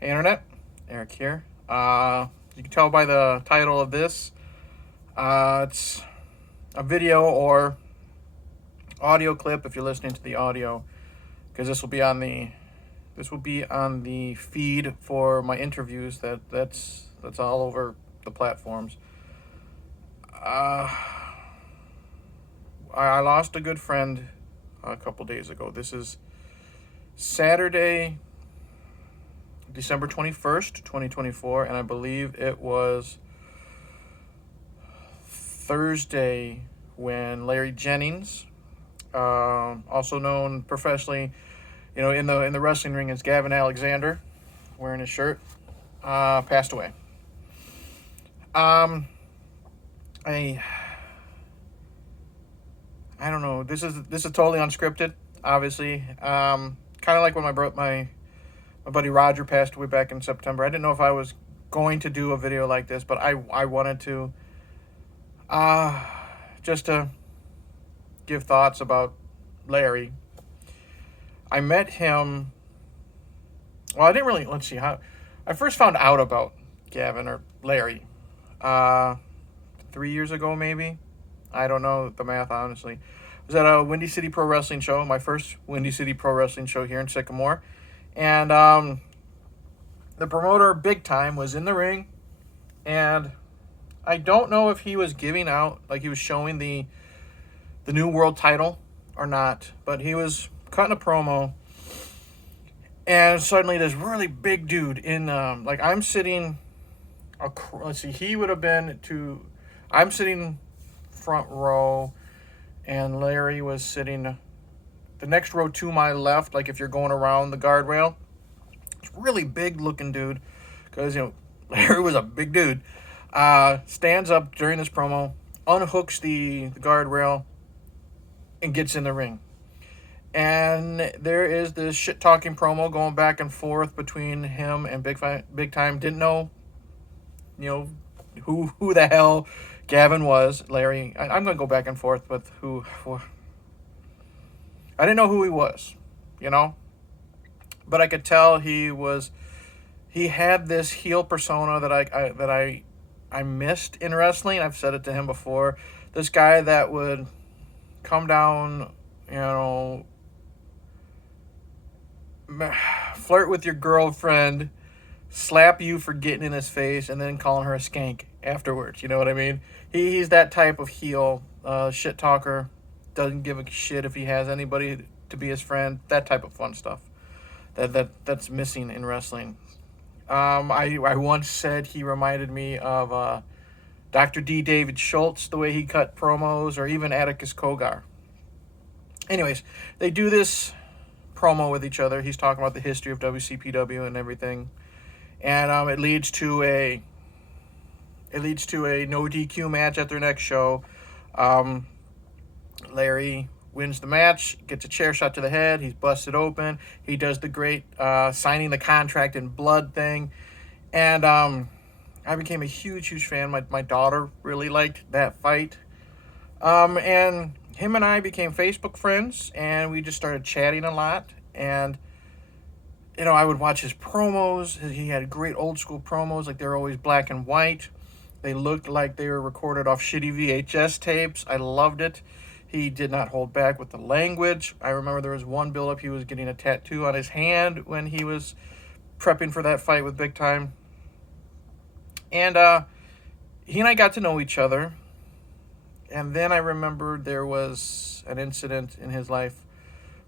Hey Internet, Eric here. You can tell by the title of this, it's a video or audio clip if you're listening to the audio, because this will be on the feed for my interviews. That's all over the platforms. Uh, I lost a good friend a couple days ago. This is Saturday, December 21st, 2024, and I believe it was Thursday when Larry Jennings, also known professionally, in the wrestling ring as Gavin Alexander, wearing his shirt, passed away. Um, I I don't know. This is totally unscripted, obviously. Kind of like when my buddy Roger passed away back in September. I didn't know if I was going to do a video like this, but I wanted to, uh, just to give thoughts about Larry. I met him. Well, I didn't really. Let's see how. I first found out about Gavin or Larry, uh, 3 years ago, maybe. I don't know the math, honestly. I was at a Windy City Pro Wrestling show, my first Windy City Pro Wrestling show here in Sycamore, and the promoter, Big Time, was in the ring, and I don't know if he was giving out, like he was showing the new world title or not, but he was cutting a promo, and suddenly this really big dude in, like I'm sitting, let's see, he would have been to, I'm sitting front row, and Larry was sitting the next row to my left, like if you're going around the guardrail. It's really big looking dude, because Larry was a big dude. Stands up during this promo, unhooks the guardrail, and gets in the ring. And there is this shit talking promo going back and forth between him and Big Time. Didn't know, you know, who the hell Gavin was. Larry, I'm gonna go back and forth with who. I didn't know who he was, you know, but I could tell he had this heel persona that I missed in wrestling. I've said it to him before. This guy that would come down, flirt with your girlfriend, slap you for getting in his face, and then calling her a skank afterwards. You know what I mean? He's that type of heel, shit talker. Doesn't give a shit if he has anybody to be his friend. That type of fun stuff. That's missing in wrestling. I once said he reminded me of Dr. D. David Schultz, the way he cut promos, or even Atticus Kogar. Anyways, they do this promo with each other. He's talking about the history of WCPW and everything, and it leads to a no DQ match at their next show. Um, Larry wins the match, gets a chair shot to the head. He's busted open. He does the great signing the contract in blood thing, and I became a huge fan. My daughter really liked that fight, and him and I became Facebook friends, and we just started chatting a lot. And I would watch his promos. He had great old school promos, like they were always black and white. They looked like they were recorded off shitty VHS tapes. I loved it. He did not hold back with the language. I remember there was one build-up. He was getting a tattoo on his hand when he was prepping for that fight with Big Time. And he and I got to know each other. And then I remember there was an incident in his life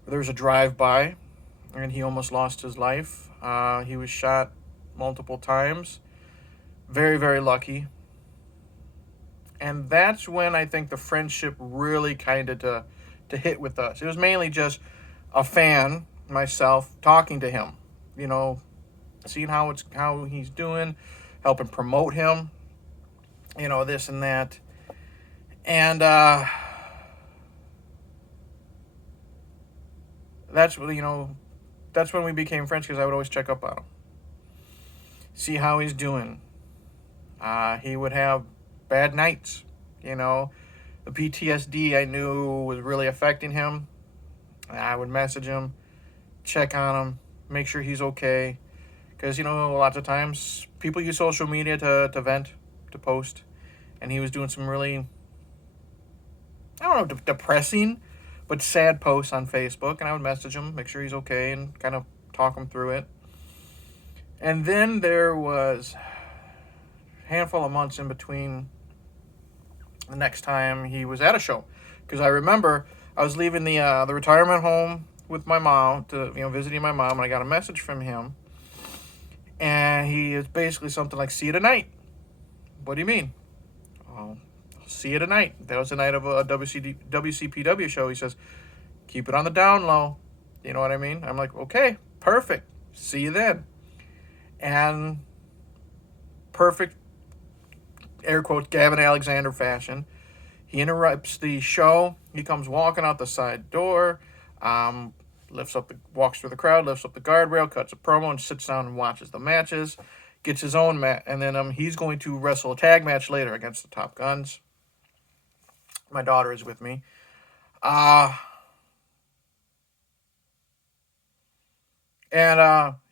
where there was a drive-by, and he almost lost his life. He was shot multiple times. Very, very lucky. And that's when I think the friendship really kind of to hit with us. It was mainly just a fan, myself, talking to him, seeing how he's doing, helping promote him, this and that. And that's when we became friends, because I would always check up on him, see how he's doing. He would have bad nights, the PTSD I knew was really affecting him. I would message him, check on him, make sure he's okay, Because, lots of times people use social media to vent, to post. And he was doing some really, I don't know, depressing, but sad posts on Facebook. And I would message him, make sure he's okay, and kind of talk him through it. And then there was a handful of months in between the next time he was at a show. Because I remember I was leaving the retirement home with my mom to, visiting my mom, and I got a message from him. And he is basically something like, "See you tonight." What do you mean? "Oh, see you tonight." That was the night of a WCPW show. He says, "Keep it on the down low." You know what I mean? I'm like, okay, perfect. See you then. And perfect, air quotes, Gavin Alexander fashion, he interrupts the show. He comes walking out the side door, walks through the crowd, lifts up the guardrail, cuts a promo, and sits down and watches the matches. Gets his own match, and then he's going to wrestle a tag match later against the Top Guns. My daughter is with me.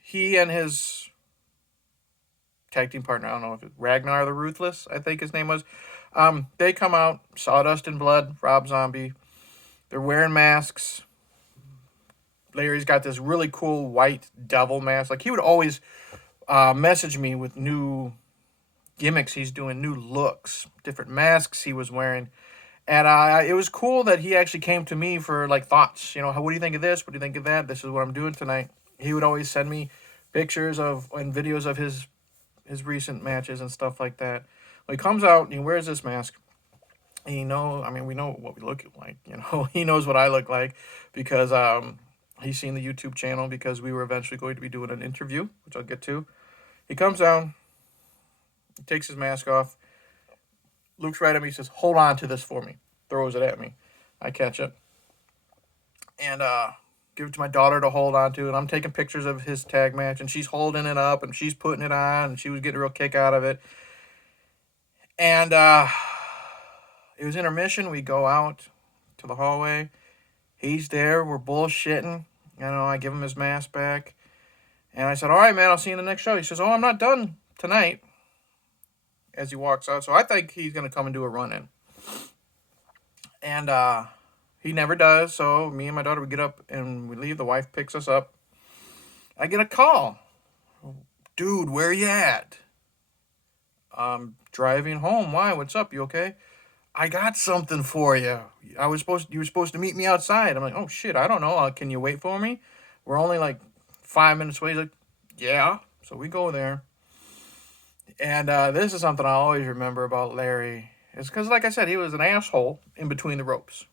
He and his tag team partner, I don't know if it's Ragnar the Ruthless, I think his name was. They come out, Sawdust and Blood, Rob Zombie. They're wearing masks. Larry's got this really cool white devil mask. Like, he would always message me with new gimmicks he's doing, new looks, different masks he was wearing. And it was cool that he actually came to me for, like, thoughts. What do you think of this? What do you think of that? This is what I'm doing tonight. He would always send me pictures and videos of his recent matches and stuff like that. Well, he comes out and he wears this mask. And we know what we look like. He knows what I look like because he's seen the YouTube channel, because we were eventually going to be doing an interview, which I'll get to. He comes down, he takes his mask off, looks right at me, says, "Hold on to this for me." Throws it at me. I catch it. And give it to my daughter to hold on to. And I'm taking pictures of his tag match, and she's holding it up, and she's putting it on, and she was getting a real kick out of it. And it was intermission. We go out to the hallway. He's there. We're bullshitting. I give him his mask back. And I said, "All right, man, I'll see you in the next show." He says, "Oh, I'm not done tonight," as he walks out. So I think he's going to come and do a run-in. And he never does. So me and my daughter, we get up and we leave. The wife picks us up. I get a call. "Dude, where you at?" "I'm driving home." "Why? What's up? You okay?" "I got something for you. You were supposed to meet me outside." I'm like, "Oh shit, I don't know. Can you wait for me? We're only like 5 minutes away." He's like, "Yeah." So we go there. And this is something I always remember about Larry. It's because, like I said, he was an asshole in between the ropes.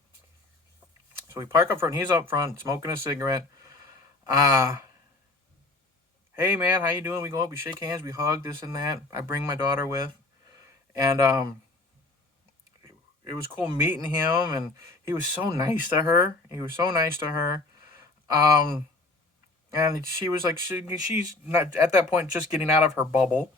So we park up front. He's up front smoking a cigarette. "Hey, man, how you doing?" We go up, we shake hands, we hug, this and that. I bring my daughter with. And it was cool meeting him. And he was so nice to her. And she was like, she's not at that point just getting out of her bubble.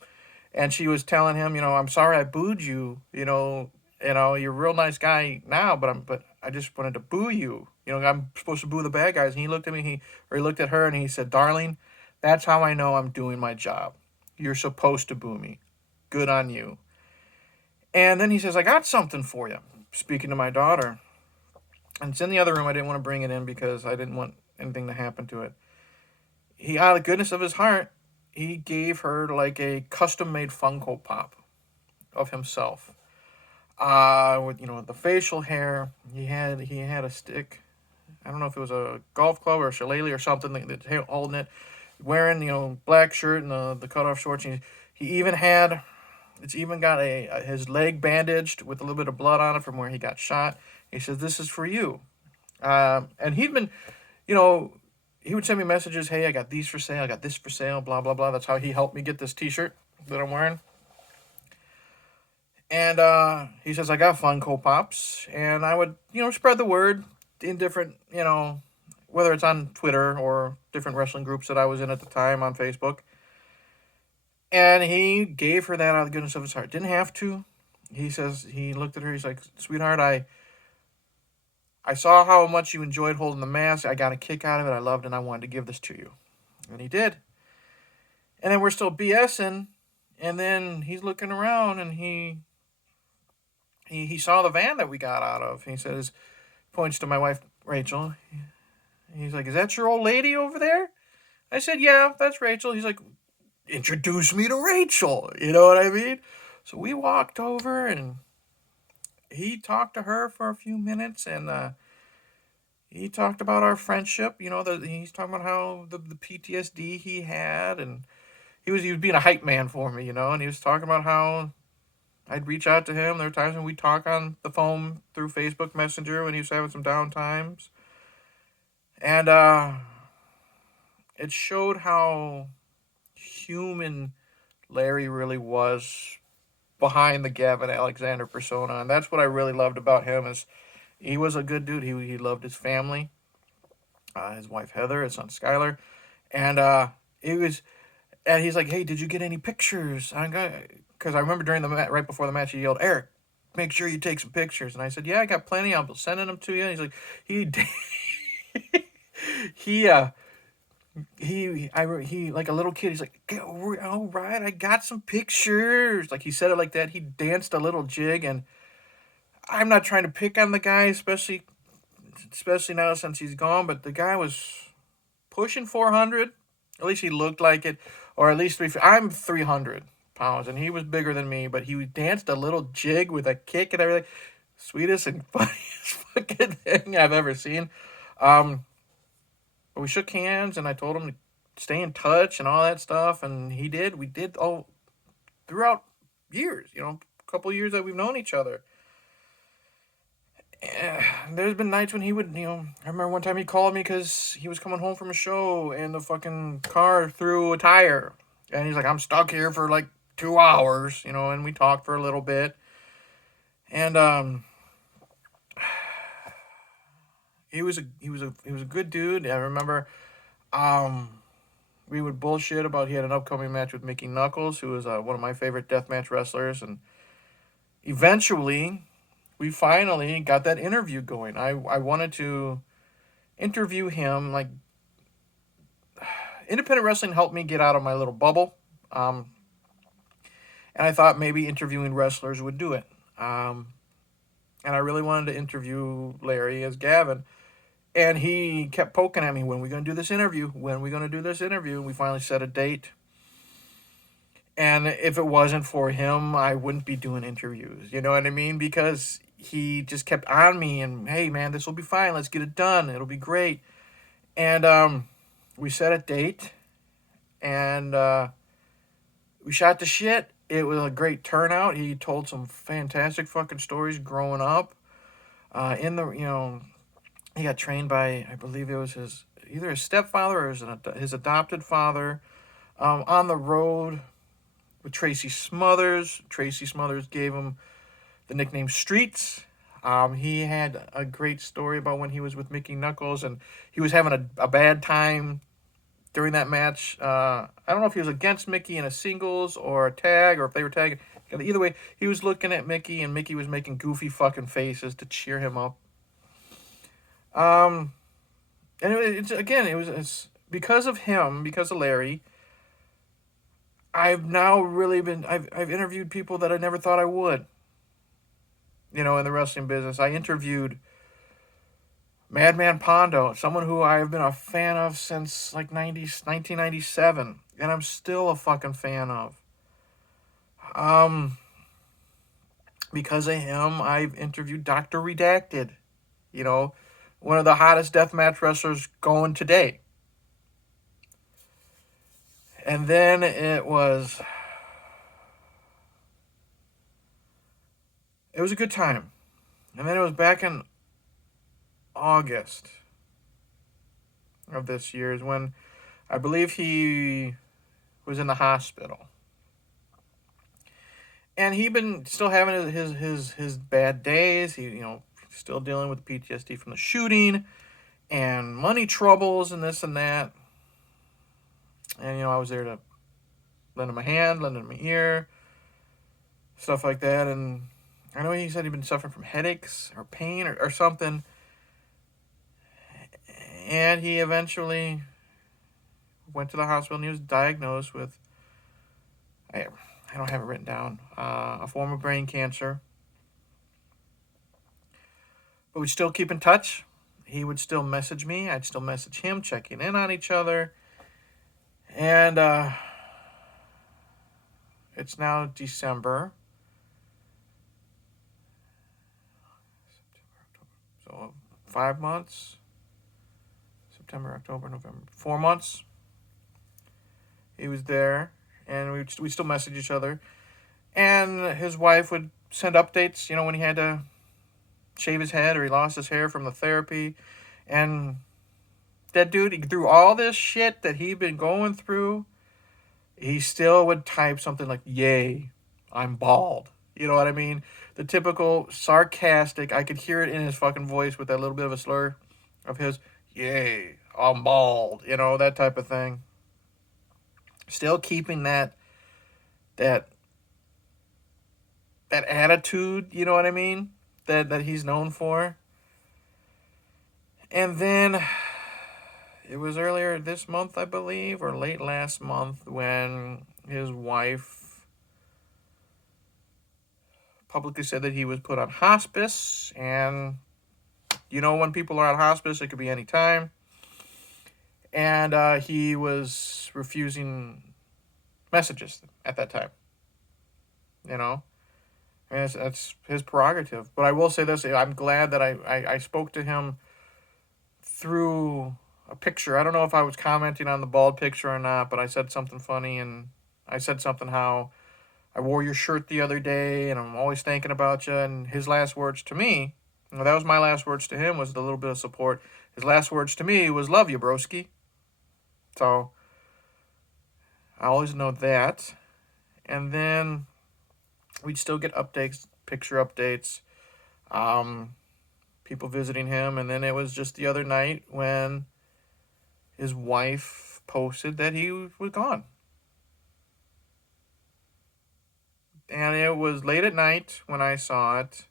And she was telling him, "I'm sorry I booed you. You're a real nice guy now, but I just wanted to boo you. I'm supposed to boo the bad guys." And he looked at me, he looked at her, and he said, "Darling, that's how I know I'm doing my job. You're supposed to boo me. Good on you." And then he says, "I got something for you." Speaking to my daughter. And it's in the other room. I didn't want to bring it in because I didn't want anything to happen to it. He, out of the goodness of his heart, he gave her like a custom-made Funko Pop of himself. With the facial hair, he had a stick. I don't know if it was a golf club or a shillelagh or something that's holding it. Wearing black shirt and the cutoff shorts. He even had, it's even got his leg bandaged with a little bit of blood on it from where he got shot. He says, "This is for you." And he'd been, he would send me messages. "Hey, I got these for sale. I got this for sale. Blah blah blah." That's how he helped me get this T-shirt that I'm wearing. And he says, "I got Funko Pops," and I would, spread the word in different, whether it's on Twitter or different wrestling groups that I was in at the time on Facebook. And he gave her that out of the goodness of his heart. Didn't have to. He says, he looked at her. He's like, "Sweetheart, I saw how much you enjoyed holding the mask. I got a kick out of it. I loved it, and I wanted to give this to you." And he did. And then we're still BSing, and then he's looking around, and he saw the van that we got out of. He says, points to my wife Rachel. He's like, "Is that your old lady over there?" I said, "Yeah, that's Rachel." He's like, "Introduce me to Rachel." You know what I mean? So we walked over, and he talked to her for a few minutes, and he talked about our friendship. He's talking about how the PTSD he had, and he was being a hype man for me, and he was talking about how I'd reach out to him. There were times when we'd talk on the phone through Facebook Messenger when he was having some down times. And it showed how human Larry really was behind the Gavin Alexander persona. And that's what I really loved about him is he was a good dude. He loved his family, his wife Heather, his son Skylar. And it was, and he's like, "Hey, did you get any pictures?" Because I remember during the right before the match, he yelled, "Eric, make sure you take some pictures." And I said, "Yeah, I got plenty. I'm sending them to you." And he's like, he he he like a little kid. He's like, "All right, I got some pictures." Like he said it like that. He danced a little jig, and I'm not trying to pick on the guy, especially now since he's gone. But the guy was pushing 400. At least he looked like it, or at least I'm 300 pounds, and he was bigger than me. But he danced a little jig with a kick and everything. Sweetest and funniest fucking thing I've ever seen. But we shook hands, and I told him to stay in touch and all that stuff, and he did. We did all throughout years, a couple years that we've known each other. There's been nights when he would, I remember one time he called me because he was coming home from a show and the fucking car threw a tire. And he's like, "I'm stuck here for like 2 hours, and we talked for a little bit. And he was a good dude. I remember we would bullshit about he had an upcoming match with Mickey Knuckles, who is one of my favorite deathmatch wrestlers, and eventually we finally got that interview going. I wanted to interview him. Like, independent wrestling helped me get out of my little bubble, and I thought maybe interviewing wrestlers would do it. And I really wanted to interview Larry as Gavin. And he kept poking at me, "When are we going to do this interview? When are we going to do this interview?" And we finally set a date. And if it wasn't for him, I wouldn't be doing interviews. You know what I mean? Because he just kept on me and, "Hey, man, this will be fine. Let's get it done. It'll be great." And we set a date, and we shot the shit. It was a great turnout. He told some fantastic fucking stories growing up. He got trained by, I believe it was either his stepfather or his adopted father, on the road with Tracy Smothers. Tracy Smothers gave him the nickname Streets. He had a great story about when he was with Mickey Knuckles and he was having a bad time during that match. I don't know if he was against Mickey in a singles or a tag or if they were tagging. Either way, he was looking at Mickey and Mickey was making goofy fucking faces to cheer him up. And it's because of him, because of Larry. I've now really I've interviewed people that I never thought I would. In the wrestling business, I interviewed Madman Pondo, someone who I've been a fan of since like 1997, and I'm still a fucking fan of. Because of him, I've interviewed Dr. Redacted, one of the hottest deathmatch wrestlers going today. And then it was a good time. And then it was back in August of this year is when I believe he was in the hospital. And he'd been still having his bad days. He, still dealing with PTSD from the shooting and money troubles and this and that. And, I was there to lend him a hand, lend him an ear, stuff like that. And I know he said he'd been suffering from headaches or pain or something. And he eventually went to the hospital and he was diagnosed with I don't have it written down. A form of brain cancer. But we'd still keep in touch. He would still message me. I'd still message him, checking in on each other. And it's now December. So 5 months. September, October, November. 4 months. He was there. And we still message each other. And his wife would send updates, when he had to shave his head or he lost his hair from the therapy. And that dude, through all this shit that he'd been going through, he still would type something like, "Yay, I'm bald." You know what I mean? The typical sarcastic, I could hear it in his fucking voice with that little bit of a slur of his, "Yay, I'm bald." That type of thing. Still keeping that attitude, you know what I mean? That he's known for. And then it was earlier this month, I believe, or late last month, when his wife publicly said that he was put on hospice. And when people are on hospice, it could be any time. And he was refusing messages at that time. And that's his prerogative. But I will say this: I'm glad that I spoke to him through a picture. I don't know if I was commenting on the bald picture or not, but I said something funny, and I said something how I wore your shirt the other day, and I'm always thinking about you. And his last words to me, that was my last words to him, was a little bit of support. His last words to me was, "Love you, broski." So I always know that. And then we'd still get updates, picture updates, people visiting him. And then it was just the other night when his wife posted that he was gone. And it was late at night when I saw it.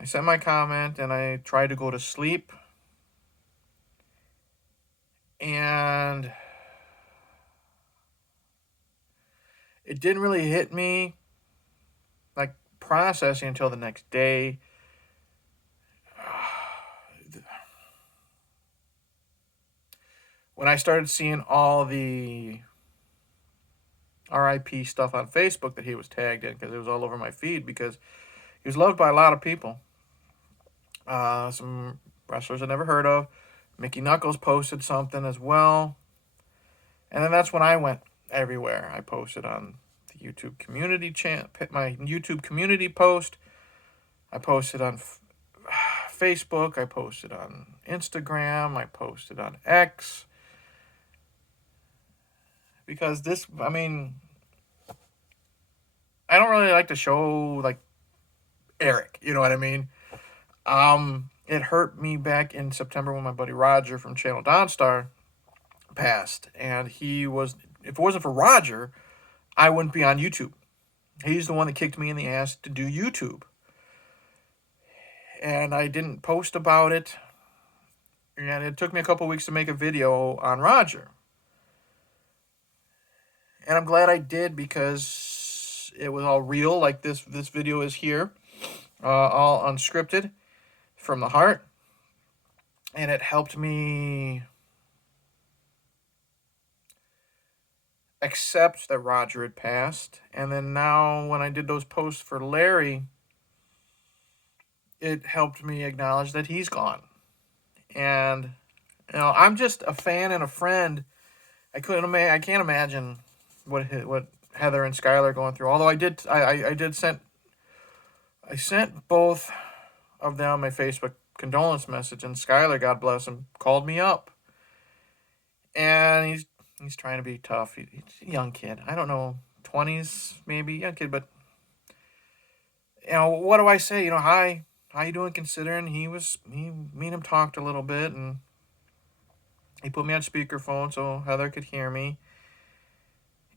I sent my comment and I tried to go to sleep. And it didn't really hit me, like, processing, until the next day. When I started seeing all the RIP stuff on Facebook that he was tagged in, because it was all over my feed, because he was loved by a lot of people. Some wrestlers I never heard of. Mickey Knuckles posted something as well. And then that's when I went everywhere. I posted on the YouTube community channel, my YouTube community post. I posted on Facebook. I posted on Instagram. I posted on X. Because I don't really like to show, like, Eric. You know what I mean? It hurt me back in September when my buddy Roger from Channel Dawnstar passed. And if it wasn't for Roger, I wouldn't be on YouTube. He's the one that kicked me in the ass to do YouTube. And I didn't post about it. And it took me a couple weeks to make a video on Roger. And I'm glad I did, because it was all real, like this video is here. All unscripted, from the heart. And it helped me accept that Roger had passed. And then now when I did those posts for Larry, it helped me acknowledge that he's gone. And I'm just a fan and a friend. I can't imagine what Heather and Skylar are going through. Although I sent both of them a Facebook condolence message, and Skylar, God bless him, called me up. And he's trying to be tough. He's a young kid. I don't know, 20s maybe, young kid, but what do I say? Hi, how you doing? Considering me and him talked a little bit, and he put me on speakerphone so Heather could hear me.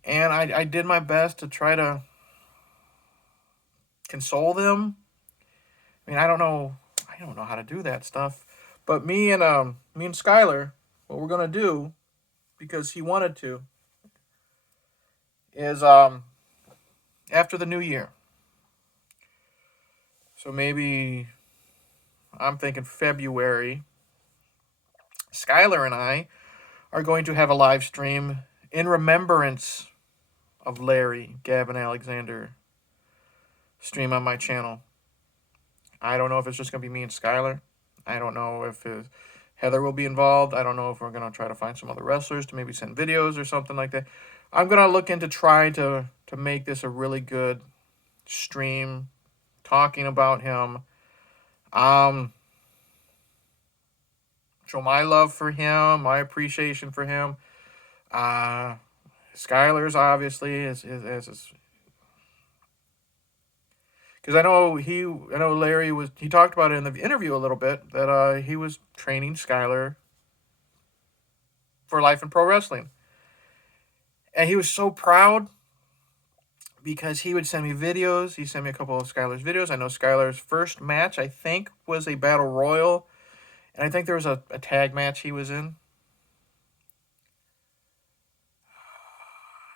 And I did my best to try to console them. I don't know how to do that stuff. But me and Skylar, what we're gonna do, because he wanted to, is after the new year. So maybe I'm thinking February. Skylar and I are going to have a live stream in remembrance of Larry, Gavin Alexander, stream on my channel. I don't know if it's just going to be me and Skylar. I don't know if Heather will be involved. I don't know if we're going to try to find some other wrestlers to maybe send videos or something like that. I'm going to look into trying to make this a really good stream, talking about him. Show my love for him, my appreciation for him. Skylar's obviously is because I know Larry he talked about it in the interview a little bit that he was training Skylar for life in pro wrestling, and he was so proud because he would send me videos. He sent me a couple of Skylar's videos. I know Skylar's first match I think was a battle royal, and I think there was a tag match he was in.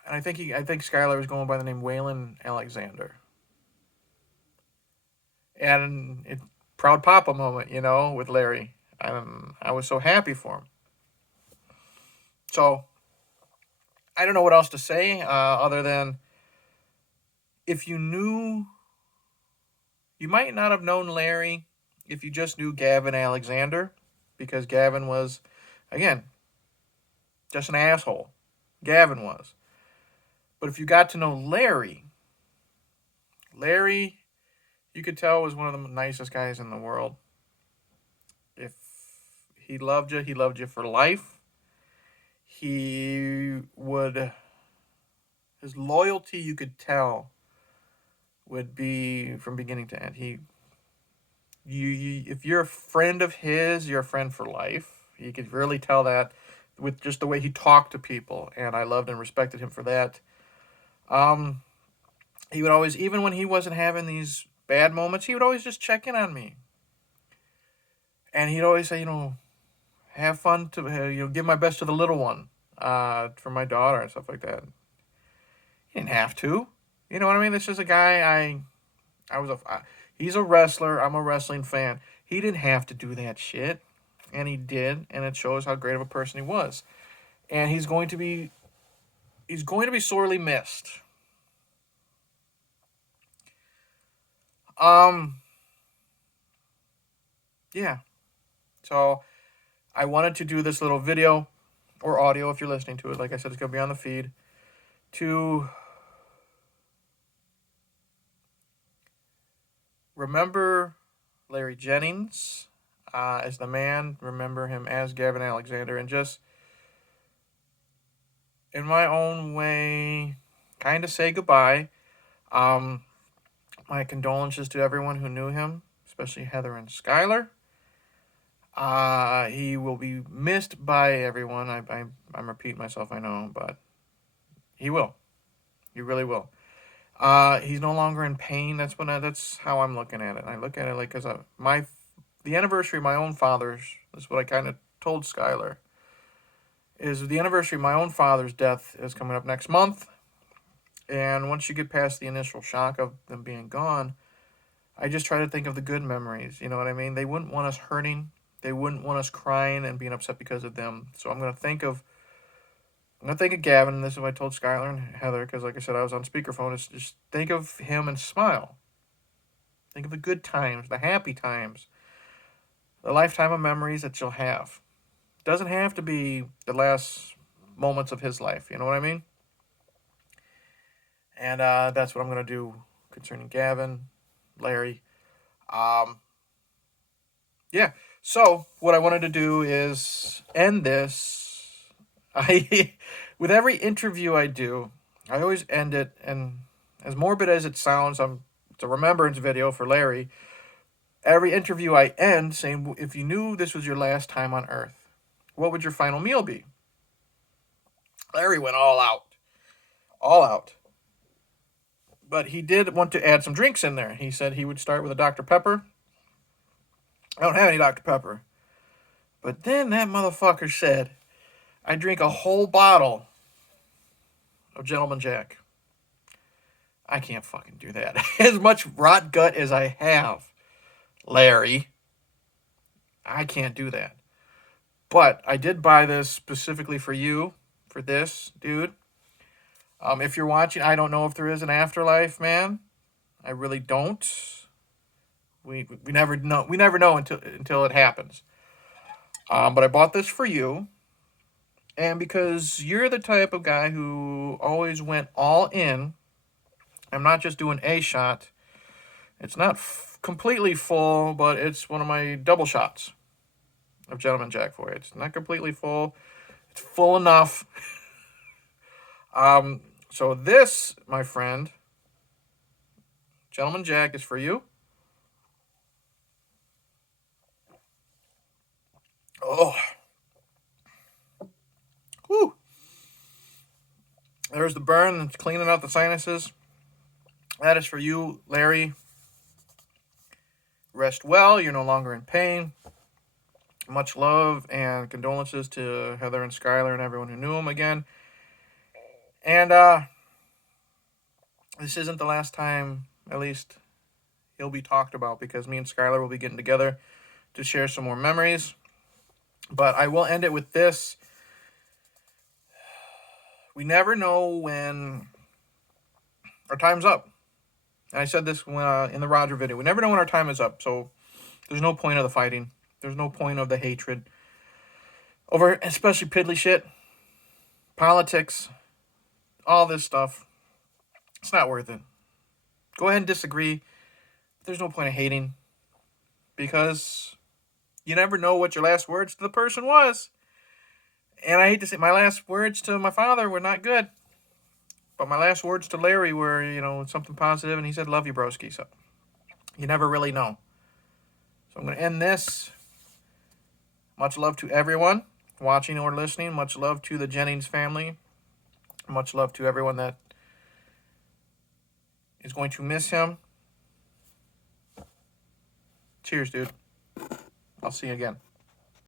And I think Skylar was going by the name Waylon Alexander. And it proud papa moment, with Larry. I was so happy for him. So I don't know what else to say other than if you might not have known Larry if you just knew Gavin Alexander, because Gavin was, again, just an asshole. Gavin was. But if you got to know Larry, you could tell was one of the nicest guys in the world. If he loved you for life. His loyalty, you could tell, would be from beginning to end. If you're a friend of his, you're a friend for life. You could really tell that with just the way he talked to people, and I loved and respected him for that. He would always, even when he wasn't having these bad moments, he would always just check in on me. And he'd always say, have fun to, give my best to the little one, for my daughter and stuff like that. He didn't have to. You know what I mean? This is a guy he's a wrestler. I'm a wrestling fan. He didn't have to do that shit. And he did, and it shows how great of a person he was. And he's going to be sorely missed. Yeah. So I wanted to do this little video or audio if you're listening to it. Like I said, it's going to be on the feed to remember Larry Jennings as the man, remember him as Gavin Alexander, and just in my own way kind of say goodbye. My condolences to everyone who knew him, especially Heather and Skylar. He will be missed by everyone. I'm repeating myself, I know, but he will. He really will. He's no longer in pain. That's how I'm looking at it. I look at it like because the anniversary of my own father's. This is what I kind of told Skylar. Is the anniversary of my own father's death is coming up next month, and once you get past the initial shock of them being gone, I just try to think of the good memories. You know what I mean? They wouldn't want us hurting. They wouldn't want us crying and being upset because of them. So I'm gonna think of Gavin. And this is what I told Skylar and Heather, because like I said, I was on speakerphone. It's just think of him and smile. Think of the good times, the happy times, the lifetime of memories that you'll have. It doesn't have to be the last moments of his life. You know what I mean? And that's what I'm gonna do concerning Gavin, Larry. Yeah. So what I wanted to do is end this. With every interview I do, I always end it, and as morbid as it sounds, it's a remembrance video for Larry. Every interview I end saying, if you knew this was your last time on Earth, what would your final meal be? Larry went all out. All out. But he did want to add some drinks in there. He said he would start with a Dr. Pepper. I don't have any Dr. Pepper. But then that motherfucker said, I drink a whole bottle of Gentleman Jack. I can't fucking do that. As much rot gut as I have, Larry, I can't do that. But I did buy this specifically for you, for this, dude. If you're watching, I don't know if there is an afterlife, man. I really don't. We never know. We never know until it happens. But I bought this for you, and because you're the type of guy who always went all in. I'm not just doing a shot. It's not completely full, but it's one of my double shots of Gentleman Jack for you. It's not completely full. It's full enough. So this, my friend, Gentleman Jack, is for you. Oh. Whew. There's the burn. It's cleaning out the sinuses. That is for you, Larry. Rest well. You're no longer in pain. Much love and condolences to Heather and Skylar and everyone who knew him again. And this isn't the last time, at least, he'll be talked about, because me and Skylar will be getting together to share some more memories. But I will end it with this. We never know when our time's up. And I said this in the Roger video. We never know when our time is up. So there's no point of the fighting. There's no point of the hatred. Over especially piddly shit. Politics. All this stuff. It's not worth it. Go ahead and disagree. There's no point of hating. Because you never know what your last words to the person was. And I hate to say, my last words to my father were not good. But my last words to Larry were, something positive, and he said, love you, broski. So you never really know. So I'm going to end this. Much love to everyone watching or listening. Much love to the Jennings family. Much love to everyone that is going to miss him. Cheers, dude. I'll see you again.